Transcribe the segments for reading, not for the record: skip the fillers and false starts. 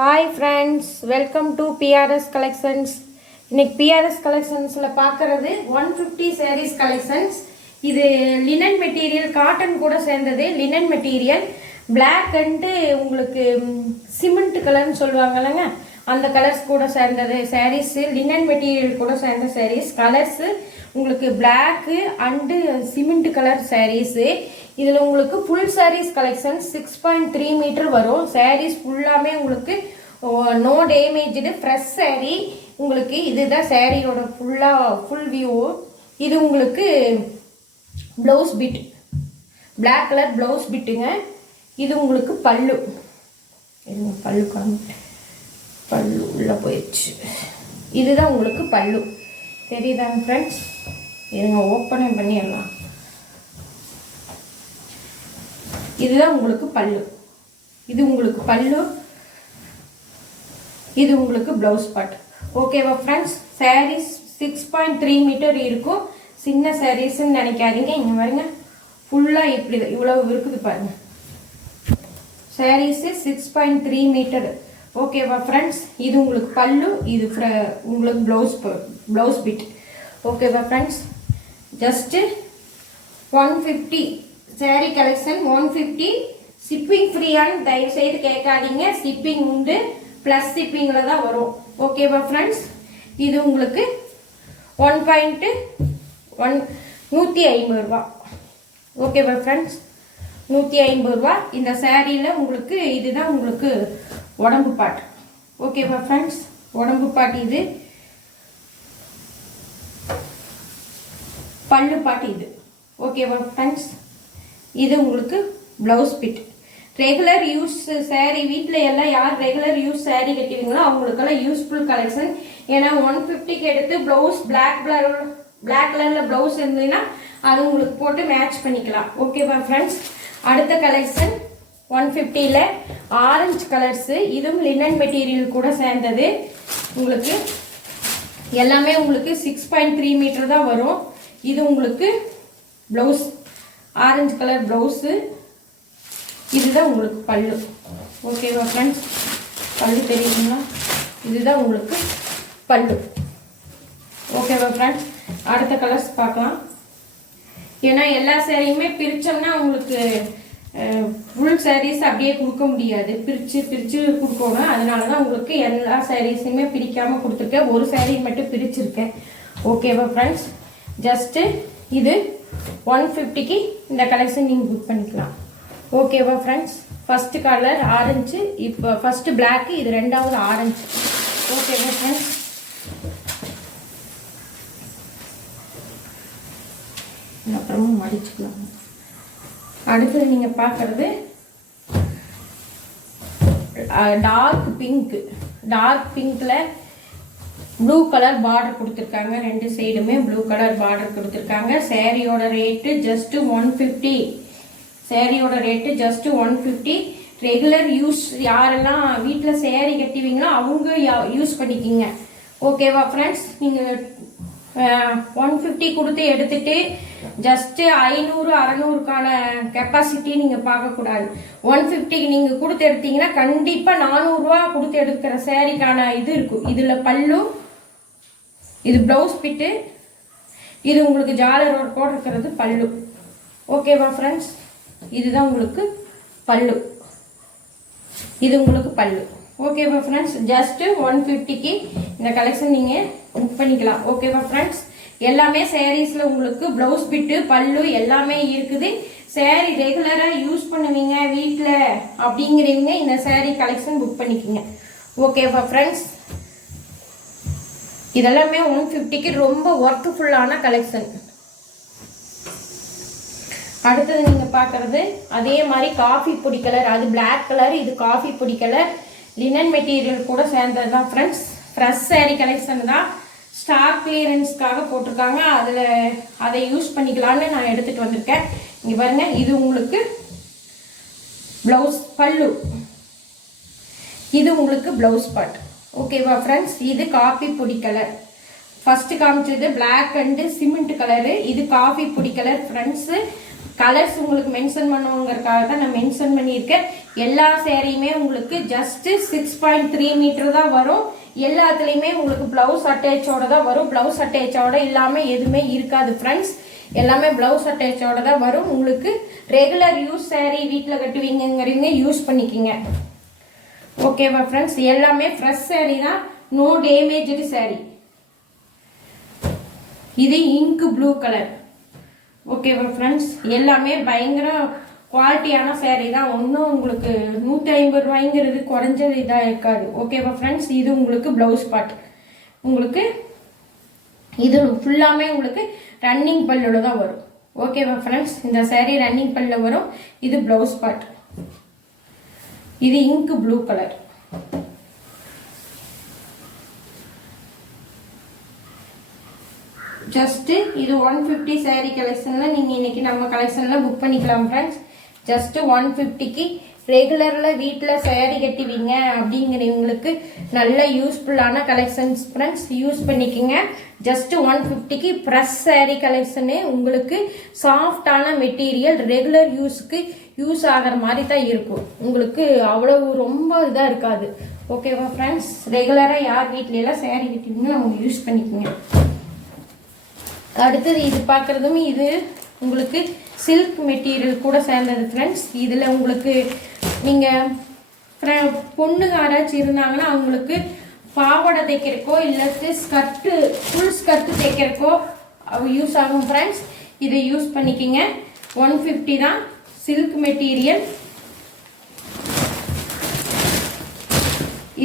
Hi friends, welcome to BRS collections. இன்னைக்கு BRS கலெக்ஷன்ஸில் பார்க்குறது 150 sarees collections. இது லினன் மெட்டீரியல், காட்டன் கூட சேர்ந்தது. லினன் மெட்டீரியல் பிளாக் அண்டு உங்களுக்கு சிமெண்ட் கலர்னு சொல்லுவாங்கல்லங்க, அந்த கலர்ஸ் கூட சேர்ந்தது சாரீஸு. லினன் மெட்டீரியல் கூட சேர்ந்த சாரீஸ். கலர்ஸு உங்களுக்கு black and cement colour saris. இதில் உங்களுக்கு ஃபுல் சாரீஸ் கலெக்ஷன் 6.3 மீட்டர் வரும். சாரீஸ் ஃபுல்லாமே உங்களுக்கு நோ டேமேஜ்டு ஃப்ரெஷ் சாரீ. உங்களுக்கு இதுதான் சாரியோட ஃபுல் வியூ. இது உங்களுக்கு blouse piece, black colour blouse பிட்டுங்க. இது உங்களுக்கு பல்லு. பல்லு பல்லு உள்ளே போயிடுச்சு. இதுதான் உங்களுக்கு பல்லு. தெரியுதாங்க ஃப்ரெண்ட்ஸ்? இதுங்க ஓப்பனே பண்ணிடலாம். இதுதான் உங்களுக்கு பல்லு. இது உங்களுக்கு பல்லு, இது உங்களுக்கு ப்ளவுஸ் பார்ட். ஓகேவா ஃப்ரெண்ட்ஸ்? சாரீஸ் 6.3 மீட்டர் இருக்கும். சின்ன சாரீஸ்ன்னு நினைக்காதீங்க. இங்கே பாருங்க, ஃபுல்லாக இப்படி இவ்வளவு இருக்குது பாருங்க. சாரீஸு 6.3 மீட்டர். ஓகேவா ஃப்ரெண்ட்ஸ்? இது உங்களுக்கு பல்லு, இது உங்களுக்கு ப்ளவுஸ் பிட். ஓகேவா friends? Just 150 sari collection 150. Shipping ஃப்ரீயான்னு தயவுசெய்து கேட்காதீங்க. ஷிப்பிங் உண்டு, ப்ளஸ் ஷிப்பிங்கில் தான் வரும். ஓகேவா ஃப்ரெண்ட்ஸ்? இது உங்களுக்கு 150 ரூபா. ஓகேவா ஃப்ரெண்ட்ஸ்? 150 ரூபா. இந்த சாரியில் உங்களுக்கு இதுதான் உங்களுக்கு உடம்பு பாட். ஓகேவா ஃப்ரெண்ட்ஸ்? உடம்பு பாட். இது பல்லு பாட்டு. இது ஓகேவா ஃப்ரெண்ட்ஸ்? இது உங்களுக்கு blouse bit. Regular use sari, வீட்டில் எல்லாம் யார் ரெகுலர் யூஸ் சாரீ கட்டுவீங்களோ அவங்களுக்கெல்லாம் யூஸ்ஃபுல் கலெக்ஷன். ஏன்னா 150க்கு எடுத்து ப்ளவுஸ் பிளாக் கலரில் ப்ளவுஸ் இருந்ததுன்னா அது உங்களுக்கு போட்டு மேட்ச் பண்ணிக்கலாம். ஓகேவா ஃப்ரெண்ட்ஸ்? அடுத்த கலெக்ஷன் 150ல் ஆரஞ்சு கலர்ஸு. இதுவும் லினன் மெட்டீரியல் கூட சேர்ந்தது. உங்களுக்கு எல்லாமே உங்களுக்கு 6.3 மீட்டர் தான் வரும். இது உங்களுக்கு ப்ளவுஸ், ஆரஞ்சு கலர் ப்ளவுஸு. இதுதான் உங்களுக்கு பல்லு. ஓகேவா ஃப்ரெண்ட்ஸ்? பல்லு தெரியுங்களா? இதுதான் உங்களுக்கு பல்லு. ஓகேவா ஃப்ரெண்ட்ஸ்? அடுத்த கலர்ஸ் பார்க்கலாம். ஏன்னா எல்லா சாரியுமே பிரித்தோம்னா உங்களுக்கு ஃபுல் சாரீஸ் அப்படியே கொடுக்க முடியாது. பிரித்து கொடுக்கணும். அதனால தான் உங்களுக்கு எல்லா சாரீஸுமே பிரிக்காமல் கொடுத்துருக்கேன். ஒரு சாரீ மட்டும் பிரிச்சிருக்கேன். ஓகேவா ஃப்ரெண்ட்ஸ்? ஜஸ்ட்டு இது 150க்கு இந்த கலெக்ஷன் நீங்கள் புக் பண்ணிக்கலாம். ஓகேவா ஃப்ரெண்ட்ஸ்? ஃபஸ்ட்டு கலர் ஆரஞ்சு, இப்போ ஃபஸ்ட்டு பிளாக்கு, இது ரெண்டாவது ஆரஞ்சு. ஓகேவா ஃப்ரெண்ட்ஸ்? அப்புறமும் மடிச்சுக்கலாம். அடுத்தது நீங்கள் பார்க்குறது டார்க் பிங்க். டார்க் பிங்க்கில் ப்ளூ கலர் பார்டர் கொடுத்துருக்காங்க. ரெண்டு சைடுமே ப்ளூ கலர் பார்டர் கொடுத்துருக்காங்க. சாரியோட ரேட்டு ஜஸ்ட்டு 150. சாரியோட ரேட்டு ஜஸ்ட்டு 150. ரெகுலர் யூஸ் யாரெல்லாம் வீட்டில் சாரி கட்டுவீங்களோ அவங்க யூஸ் பண்ணிக்கிங்க. ஓகேவா ஃப்ரெண்ட்ஸ்? நீங்கள் 150 கொடுத்து எடுத்துட்டு ஜஸ்ட்டு 500-600க்கான கெப்பாசிட்டி நீங்கள் பார்க்கக்கூடாது. 150க்கு நீங்கள் கொடுத்து எடுத்தீங்கன்னா கண்டிப்பாக 400 ரூபா கொடுத்து எடுக்கிற சாரிக்கான இது இருக்கும். இதில் பல்லு, இது ப்ளவுஸ் பிட்டு, இது உங்களுக்கு ஜாலர் ஒர்க்கோடு இருக்கிறது பல்லு. ஓகேவா ஃப்ரெண்ட்ஸ்? இதுதான் உங்களுக்கு பல்லு. இது உங்களுக்கு பல்லு. ஓகேவா ஃப்ரெண்ட்ஸ்? ஜஸ்ட்டு 150க்கு இந்த கலெக்ஷன் நீங்கள் புக் பண்ணிக்கலாம். ஓகேவா ஃப்ரெண்ட்ஸ்? எல்லாமே சாரீஸில் உங்களுக்கு ப்ளவுஸ் பிட்டு, பல்லு எல்லாமே இருக்குது. சாரீ ரெகுலராக யூஸ் பண்ணுவீங்க வீட்டில் அப்படிங்கிறவங்க இந்த சாரீ கலெக்ஷன் புக் பண்ணிக்கோங்க. ஓகேவா ஃப்ரெண்ட்ஸ்? இதெல்லாமே 150க்கு ரொம்ப ஒர்க்ஃபுல்லான கலெக்ஷன். அடுத்தது நீங்கள் பார்க்குறது அதே மாதிரி காஃபி பொடி கலர். அது பிளாக் கலர், இது காஃபி பொடி கலர். லினன் மெட்டீரியல் கூட சேர்ந்தது தான் ஃப்ரெண்ட்ஸ். ஃப்ரெஷ் சாரீ கலெக்ஷன் தான். ஸ்டாக் கிளியரன்ஸ்க்காக போட்டிருக்காங்க. அதை யூஸ் பண்ணிக்கலான்னு நான் எடுத்துகிட்டு வந்திருக்கேன். இங்கே பாருங்கள், இது உங்களுக்கு ப்ளவுஸ் பல்லு, இது உங்களுக்கு ப்ளவுஸ் பார்ட். ஓகேவா ஃப்ரெண்ட்ஸ்? இது காஃபி பொடி கலர். ஃபஸ்ட்டு காமிச்சது பிளாக் அண்டு சிமெண்ட் கலரு. இது காஃபி பொடி கலர் ஃப்ரெண்ட்ஸு. கலர்ஸ் உங்களுக்கு மென்ஷன் பண்ணுவோங்கிறதுக்காக தான் நான் மென்ஷன் பண்ணியிருக்கேன். எல்லா சேரீயுமே உங்களுக்கு ஜஸ்ட் 6.3 மீட்டர் தான் வரும். எல்லாத்துலேயுமே உங்களுக்கு பிளவுஸ் அட்டாச்சோட தான் வரும். பிளவுஸ் அட்டாச்சோட இல்லாமல் எதுவுமே இருக்காது ஃப்ரெண்ட்ஸ். எல்லாமே பிளவுஸ் அட்டாச்சோட தான் வரும். உங்களுக்கு ரெகுலர் யூஸ் சேரீ வீட்டில் கட்டுவீங்கிறீங்க, யூஸ் பண்ணிக்கிங்க. ஓகேவா ஃப்ரெண்ட்ஸ்? எல்லாமே ஃப்ரெஷ் சேரீ தான், நோ டேமேஜ்டு சேரீ. இது இங்க் ப்ளூ கலர். ஓகேவா ஃப்ரெண்ட்ஸ்? எல்லாமே பயங்கர குவாலிட்டியான சேரீ தான். ஒன்றும் உங்களுக்கு 150 ரூபாய்ங்கிறது குறைஞ்சது இதாக இருக்காது. ஓகேவா ஃப்ரெண்ட்ஸ்? இது உங்களுக்கு ப்ளவுஸ் பார்ட். உங்களுக்கு இது ஃபுல்லாமே உங்களுக்கு ரன்னிங் பல்லுல தான் வரும். ஓகேவா ஃப்ரெண்ட்ஸ்? இந்த சேரீ ரன்னிங் பல்லுல வரும். இது ப்ளவுஸ் பார்ட். இது இங்க் ப்ளூ கலர். ஜஸ்ட் இது 150 சாரீ கலெக்ஷன்ல நீங்க இன்னைக்கு நம்ம கலெக்ஷன்ல புக் பண்ணிக்கலாம் ஃப்ரெண்ட்ஸ். ஜஸ்ட் 150க்கு ரெகுலர்ல வீட்டில் சேரீ கட்டுவீங்க அப்படிங்கிறவங்களுக்கு நல்ல யூஸ்ஃபுல்லான கலெக்ஷன்ஸ் ஃப்ரெண்ட்ஸ், யூஸ் பண்ணிக்கோங்க. ஜஸ்ட் 150க்கு ப்ரெஸ் சேரீ கலெக்ஷனு. உங்களுக்கு சாஃப்டான மெட்டீரியல், ரெகுலர் யூஸுக்கு யூஸ் ஆகிற மாதிரி தான் இருக்கும். உங்களுக்கு அவ்வளவு ரொம்ப இதாக இருக்காது. ஓகேவா ஃப்ரெண்ட்ஸ்? ரெகுலராக யார் வீட்லையெல்லாம் சேரீ கட்டுவீங்கன்னு அவங்க யூஸ் பண்ணிக்கோங்க. அடுத்தது இது பார்க்குறதும் இது உங்களுக்கு சில்க் மெட்டீரியல் கூட சேர்ந்தது ஃப்ரெண்ட்ஸ். இதில் உங்களுக்கு நீங்கள் பொண்ணுங்க யாராச்சும் இருந்தாங்கன்னா அவங்களுக்கு பாவாடை தைக்கிறக்கோ இல்லாட்டி ஸ்கர்ட்டு, ஃபுல் ஸ்கர்ட்டு தைக்கிறக்கோ யூஸ் ஆகும் ஃப்ரெண்ட்ஸ். இதை யூஸ் பண்ணிக்கிங்க. 150 தான், சில்க் மெட்டீரியல்.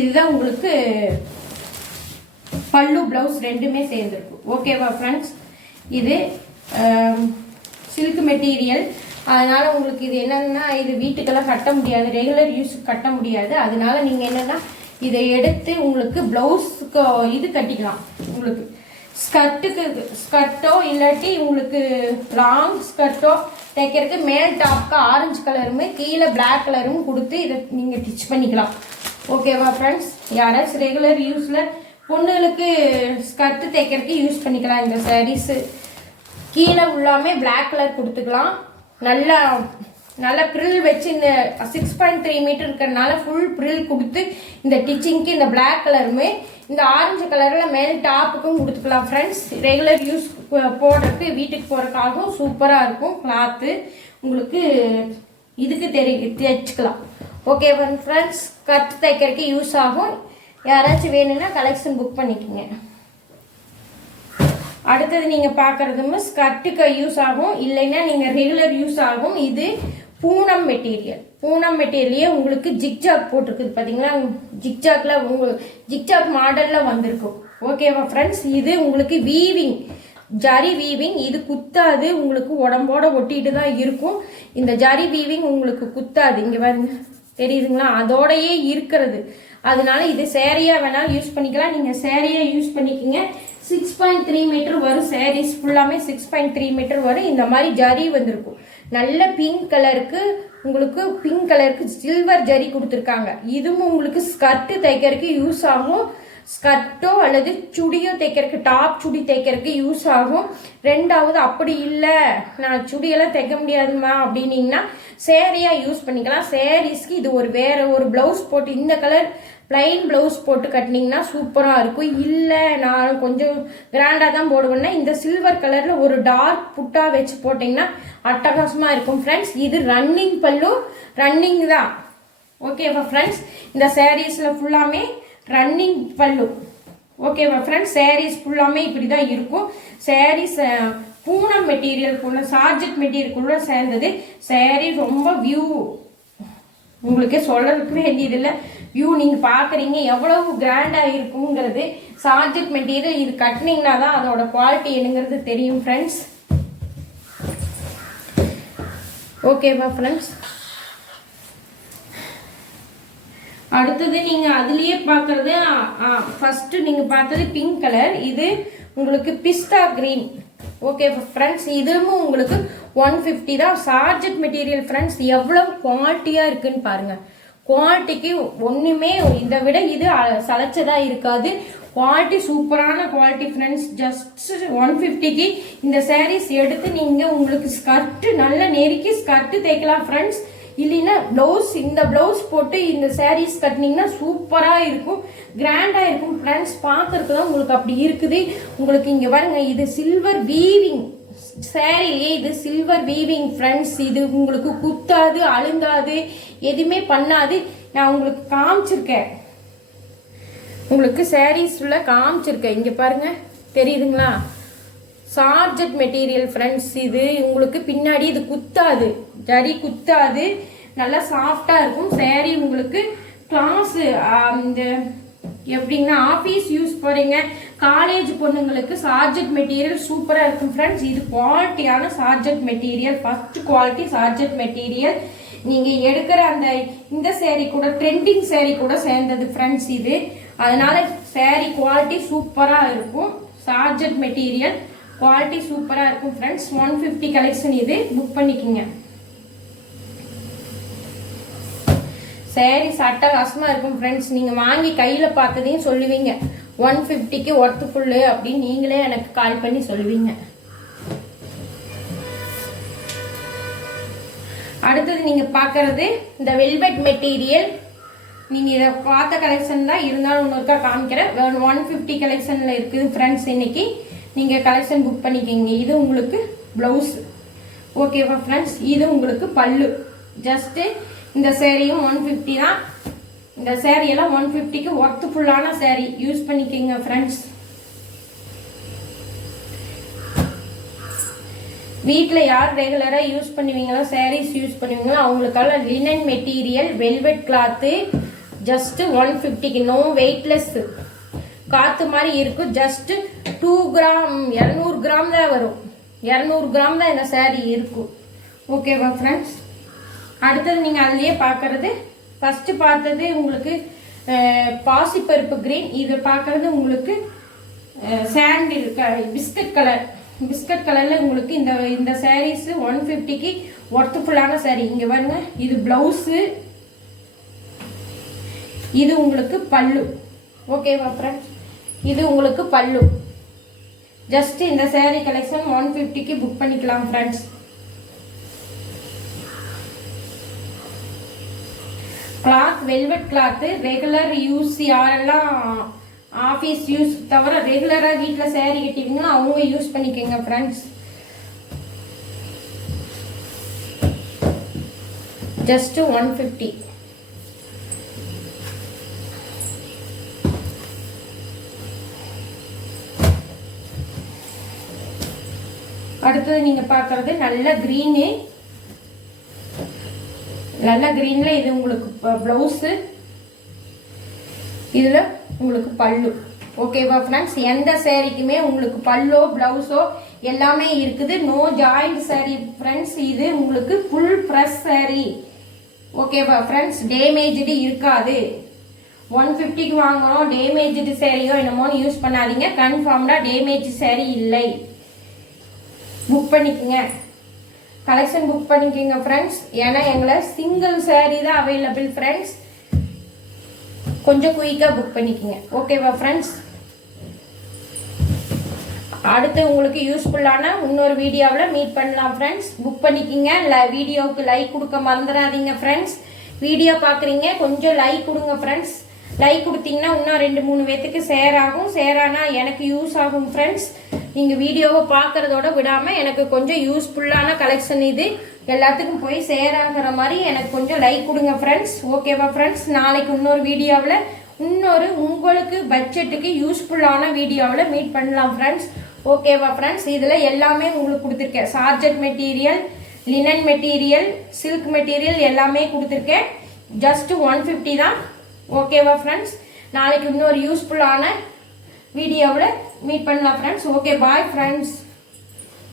இதுதான் உங்களுக்கு பல்லு பிளவுஸ் ரெண்டுமே சேர்ந்துருக்கும். ஓகேவா ஃப்ரெண்ட்ஸ்? இது சில்க் மெட்டீரியல். அதனால் உங்களுக்கு இது என்னன்னா, இது வீட்டுக்கெல்லாம் கட்ட முடியாது, ரெகுலர் யூஸுக்கு கட்ட முடியாது. அதனால நீங்கள் என்னென்னா இதை எடுத்து உங்களுக்கு ப்ளவுஸுக்கு இது கட்டிக்கலாம். உங்களுக்கு ஸ்கர்ட்டோ இல்லாட்டி உங்களுக்கு லாங் ஸ்கர்ட்டோ தைக்கிறதுக்கு மேல் டாப்க்கு ஆரஞ்சு கலருமே கீழே பிளாக் கலரும் கொடுத்து இதை நீங்கள் ஸ்டிச் பண்ணிக்கலாம். ஓகேவா ஃப்ரெண்ட்ஸ்? யாராச்சும் ரெகுலர் யூஸில் பொண்ணுகளுக்கு ஸ்கர்ட்டு தைக்கிறதுக்கு யூஸ் பண்ணிக்கலாம். இந்த சாரீஸு கீழே உள்ளாமே பிளாக் கலர் கொடுத்துக்கலாம். நல்லா ப்ரில் வச்சு இந்த 6.3 மீட்டர் இருக்கிறதுனால ஃபுல் ப்ரில் கொடுத்து இந்த டிச்சிங்க்கு இந்த பிளாக் கலருமே இந்த ஆரஞ்சு கலரில் மேல் டாப்புக்கும் கொடுத்துக்கலாம் ஃப்ரெண்ட்ஸ். ரெகுலர் யூஸ் போடுறதுக்கு வீட்டுக்கு போகிறதுக்காகவும் சூப்பராக இருக்கும். கிளாத்து உங்களுக்கு இதுக்கு தைச்சிக்கலாம். ஓகேவா ஃப்ரெண்ட்ஸ்? கட் தைக்கிறதுக்கு யூஸ் ஆகும். யாராச்சும் வேணும்னா கலெக்ஷன் புக் பண்ணிக்கோங்க. அடுத்தது நீங்கள் பார்க்குறதுமே ஸ்கர்ட்டுக்கு யூஸ் ஆகும், இல்லைன்னா நீங்கள் ரெகுலர் யூஸ் ஆகும். இது பூனம் மெட்டீரியல். பூனம் மெட்டீரியலே உங்களுக்கு ஜிக்ஜாக் போட்டிருக்குது பார்த்தீங்களா? ஜிக்ஜாக்ல ஜிக்ஜாக் மாடலில் வந்திருக்கும். ஓகேவா ஃப்ரெண்ட்ஸ்? இது உங்களுக்கு வீவிங், ஜரி வீவிங். இது குத்தாது, உங்களுக்கு உடம்போட ஒட்டிட்டு தான் இருக்கும். இந்த ஜரி வீவிங் உங்களுக்கு குத்தாது. இங்கே வந்து தெரியுதுங்களா? அதோடையே இருக்கிறது. அதனால இது சேரீயாக வேணாலும் யூஸ் பண்ணிக்கலாம். நீங்கள் சேரீயாக யூஸ் பண்ணிக்கோங்க. 6.3 மீட்டர் வரும். சாரீஸ் ஃபுல்லாமே 6.3 மீட்டர் வரும். இந்த மாதிரி ஜரி வந்திருக்கும். நல்ல பிங்க் கலருக்கு, உங்களுக்கு பிங்க் கலருக்கு சில்வர் ஜரி கொடுத்துருக்காங்க. இதுவும் உங்களுக்கு ஸ்கர்ட்டு தைக்கிறதுக்கு யூஸ் ஆகும். ஸ்கர்ட்டோ அல்லது சுடியோ தைக்கிறதுக்கு, டாப் சுடி தைக்கிறதுக்கு யூஸ் ஆகும். ரெண்டாவது அப்படி இல்லை நான் சுடியெல்லாம் தைக்க முடியாதுமா அப்படின்னீங்கன்னா சேரீயாக யூஸ் பண்ணிக்கலாம். சேரீஸ்க்கு இது வேற ஒரு ப்ளவுஸ் போட்டு இந்த கலர் பிளைன் ப்ளவுஸ் போட்டு கட்டினீங்கன்னா சூப்பராக இருக்கும். இல்லை நான் கொஞ்சம் கிராண்டாக தான் போடுவேன்னா இந்த சில்வர் கலரில் ஒரு டார்க் புட்டா வச்சு போட்டிங்கன்னா அட்டகாசமாக இருக்கும் ஃப்ரெண்ட்ஸ். இது ரன்னிங் பல்லு, ரன்னிங் தான். ஓகேவா ஃப்ரெண்ட்ஸ்? இந்த சாரீஸில் ஃபுல்லாமே ரன்னிங் பல்லு. ஓகேவா ஃப்ரெண்ட்ஸ்? சாரீஸ் ஃபுல்லாமே இப்படி தான் இருக்கும். சாரீஸ் பூனம் மெட்டீரியலுக்குள்ள, சார்ஜெட் மெட்டீரியலுக்குள்ள சேர்ந்தது. சாரீ ரொம்ப வியூ உங்களுக்கு சொல்றதுக்கு வேண்டியதில்லை. வியூ நீங்கள் பார்க்குறீங்க எவ்வளவு கிராண்டாக இருக்குங்கிறது. சார்ஜெட் மெட்டீரியல் இது கட்டினீங்கன்னா தான் அதோட குவாலிட்டி என்னங்கிறது தெரியும் ஃப்ரெண்ட்ஸ். ஓகேவா ஃப்ரெண்ட்ஸ்? அடுத்தது நீங்கள் அதுலேயே பார்க்குறது ஃபஸ்ட்டு நீங்கள் பார்த்தது பிங்க் கலர். இது உங்களுக்கு பிஸ்தா கிரீன். ஓகே ஃப்ரெண்ட்ஸ், இதுவும் உங்களுக்கு 150 தான். சார்ஜெட் மெட்டீரியல் ஃப்ரெண்ட்ஸ், எவ்வளோ குவாலிட்டியாக இருக்குன்னு பாருங்கள். குவாலிட்டிக்கு ஒன்றுமே இதை விட இது சளைச்சதாக இருக்காது. குவாலிட்டி சூப்பரான குவாலிட்டி ஃப்ரெண்ட்ஸ். ஜஸ்ட் 150க்கு இந்த சாரீஸ் எடுத்து நீங்க உங்களுக்கு ஸ்கர்ட் நல்ல நெருக்கி ஸ்கர்ட் தைக்கலாம் ஃப்ரெண்ட்ஸ். இல்லைன்னா பிளவுஸ், இந்த பிளவுஸ் போட்டு இந்த சாரீஸ் கட்டினீங்கன்னா சூப்பரா இருக்கும், கிராண்டா இருக்கும் ஃப்ரெண்ட்ஸ். பார்க்கறதுக்கு தான் உங்களுக்கு அப்படி இருக்குது. உங்களுக்கு இங்க பாருங்க, இது சில்வர் வீவிங் சாரியே, இது சில்வர் வீவிங் ஃப்ரெண்ட்ஸ். இது உங்களுக்கு குத்தாது, அழுங்காது, எதுவுமே பண்ணாது. நான் உங்களுக்கு காமிச்சிருக்கேன், உங்களுக்கு சாரீஸ் உள்ள காமிச்சிருக்கேன். இங்க பாருங்க, தெரியுதுங்களா? சார்ஜெட் மெட்டீரியல் ஃப்ரெண்ட்ஸ். இது உங்களுக்கு பின்னாடி இது குத்தாது, ஜரி குத்தாது, நல்லா சாஃப்டா இருக்கும் சாரி. உங்களுக்கு கிளாஸ் இந்த எப்படின்னா ஆஃபீஸ் யூஸ் போறீங்க, காலேஜ் பொண்ணுங்களுக்கு சார்ஜெட் மெட்டீரியல் சூப்பரா இருக்கும் ஃப்ரெண்ட்ஸ். இது குவாலிட்டியான சார்ஜெட் மெட்டீரியல், ஃபர்ஸ்ட் குவாலிட்டி சார்ஜெட் மெட்டீரியல். நீங்க எடுக்கிற அந்த இந்த சேரீ கூட ட்ரெண்டிங் சேரீ கூட சேர்ந்தது ஃப்ரெண்ட்ஸ் இது. அதனால சேரீ குவாலிட்டி சூப்பரா இருக்கும். சார்ஜெட் மெட்டீரியல் குவாலிட்டி சூப்பரா இருக்கும் ஃப்ரெண்ட்ஸ். 150 கலெக்ஷன் இது, புக் பண்ணிக்கோங்க. சாரீஸ் அட்டகாசமா இருக்கும் ஃப்ரெண்ட்ஸ். நீங்க வாங்கி கையில பார்த்ததையும் சொல்லுவீங்க 150க்கு ஒர்த்ஃபுல் அப்படின்னு நீங்களே எனக்கு கால் பண்ணி சொல்லுவீங்க. அடுத்தது நீங்க பாக்குறது இந்த வெல்வெட் மெட்டீரியல். நீங்க இதை பார்த்த கலெக்ஷன் தான், இருந்தாலும் இன்னொருக்கா காமிக்கிறேன். 150 கலெக்ஷன்ல இருக்குது ஃப்ரெண்ட்ஸ். இன்னைக்கு நீங்க கலெக்ஷன் புக் பண்ணிக்கிங்க. இது உங்களுக்கு பிளவுஸ், ஓகேவா ஃப்ரெண்ட்ஸ்? இது உங்களுக்கு பல்லு. ஜஸ்ட் இந்த சேரீயும் 150 தான். இந்த சேரீ எல்லாம் 150க்கு ஒர்த்ஃபுல்லான சேரீ, யூஸ் பண்ணிக்கிங்க ஃப்ரெண்ட்ஸ். வீட்டில் யார் ரெகுலரா யூஸ் பண்ணுவீங்களோ, சாரீஸ் யூஸ் பண்ணுவீங்களோ அவங்களுக்காக linen material velvet cloth. Just 150க்கு, நோ வெயிட்லெஸ், காத்து மாதிரி இருக்கும். ஜஸ்ட் 2 கிராம் 200 கிராம் தான் வரும், 200 கிராம் தான் இந்த சாரீ இருக்கும், ஓகேவா ஃப்ரெண்ட்ஸ்? அடுத்தது நீங்க அதுலயே பாக்குறது, ஃபர்ஸ்ட் பார்த்தது உங்களுக்கு பாசிப்பருப்பு கிரீன். இது பாக்குறது உங்களுக்கு சாண்டில் பிஸ்கட் கலர். பிஸ்கட் கலர்ல உங்களுக்கு இந்த சாரீஸ் 150க்கு ஒர்த்ஃபுல்லான சாரீ. இங்க பாருங்க, இது பிளவுஸ், இது உங்களுக்கு பல்லு, ஓகேவா ஃப்ரெண்ட்ஸ்? இது உங்களுக்கு பல்லு. ஜஸ்ட் இந்த சாரீ கலெக்ஷன் 150க்கு புக் பண்ணிக்கலாம் friends. Cloth velvet cloth, regular use, யாரெல்லாம் ஆஃபீஸ் யூஸ் தவிர ரெகுலரா வீட்டில் சாரீ கட்டிவீங்களோ அவங்க யூஸ் பண்ணிக்கோங்க ஃப்ரெண்ட்ஸ். ஜஸ்ட் 150. அடுத்தது நீங்க பாக்குறது நல்ல கிரீனு, நல்ல கிரீன்ல இது உங்களுக்கு பிளவுஸ், இதுல உங்களுக்கு பல்லு, ஓகேவா ஃப்ரெண்ட்ஸ்? எந்த சாரீக்குமே உங்களுக்கு பல்லோ பிளவுஸோ எல்லாமே இருக்குது. No joint sari friends. இது உங்களுக்கு ஃபுல் ஃப்ரெஷ் சாரீ, ஓகேவா ஃப்ரெண்ட்ஸ்? டேமேஜ்டு இருக்காது. 150க்கு வாங்கணும் டேமேஜ்டு சாரியோ என்னமோன்னு யூஸ் பண்ணாதீங்க. கன்ஃபார்ம்டா டேமேஜ் சாரீ இல்லை. புக் பண்ணிக்கங்க, கலெக்ஷன் புக் பண்ணிக்கங்க ஃப்ரெண்ட்ஸ். ஏன்னா எங்களை சிங்கிள் சாரீ தான் அவைலபிள் ஃப்ரெண்ட்ஸ். கொஞ்சம் குயிக்கா புக் பண்ணிக்கங்க, ஓகேவா ஃப்ரெண்ட்ஸ்? அடுத்து உங்களுக்கு யூஸ்ஃபுல்லான இன்னொரு வீடியோவில் மீட் பண்ணலாம் ஃப்ரெண்ட்ஸ். புக் பண்ணிக்கங்க. வீடியோவுக்கு லைக் கொடுக்க மறந்துடாதீங்க ஃப்ரெண்ட்ஸ். வீடியோ பார்க்குறீங்க, கொஞ்சம் லைக் கொடுங்க ஃப்ரெண்ட்ஸ். லைக் கொடுத்தீங்கன்னா இன்னும் 2-3 பேத்துக்கு ஷேர் ஆகும். ஷேர் ஆனால் எனக்கு யூஸ் ஆகும் ஃப்ரெண்ட்ஸ். நீங்கள் வீடியோவை பார்க்குறதோட விடாமல் எனக்கு கொஞ்சம் யூஸ்ஃபுல்லான கலெக்ஷன் இது எல்லாத்துக்கும் போய் ஷேர் ஆகிற மாதிரி எனக்கு கொஞ்சம் லைக் கொடுங்க ஃப்ரெண்ட்ஸ், ஓகேவா ஃப்ரெண்ட்ஸ்? நாளைக்கு இன்னொரு வீடியோவில் இன்னொரு உங்களுக்கு பட்ஜெட்டுக்கு யூஸ்ஃபுல்லான வீடியோவில் மீட் பண்ணலாம் ஃப்ரெண்ட்ஸ், ஓகேவா ஃப்ரெண்ட்ஸ்? இதில் எல்லாமே உங்களுக்கு கொடுத்துருக்கேன். Georgette material, linen material, silk material எல்லாமே கொடுத்துருக்கேன். ஜஸ்ட் 150 தான், ஓகேவா ஃப்ரெண்ட்ஸ்? நாளைக்கு இன்னொரு யூஸ்ஃபுல்லான வீடியோவில் மீட் பண்ணலாம் ஃப்ரெண்ட்ஸ். Okay, bye friends.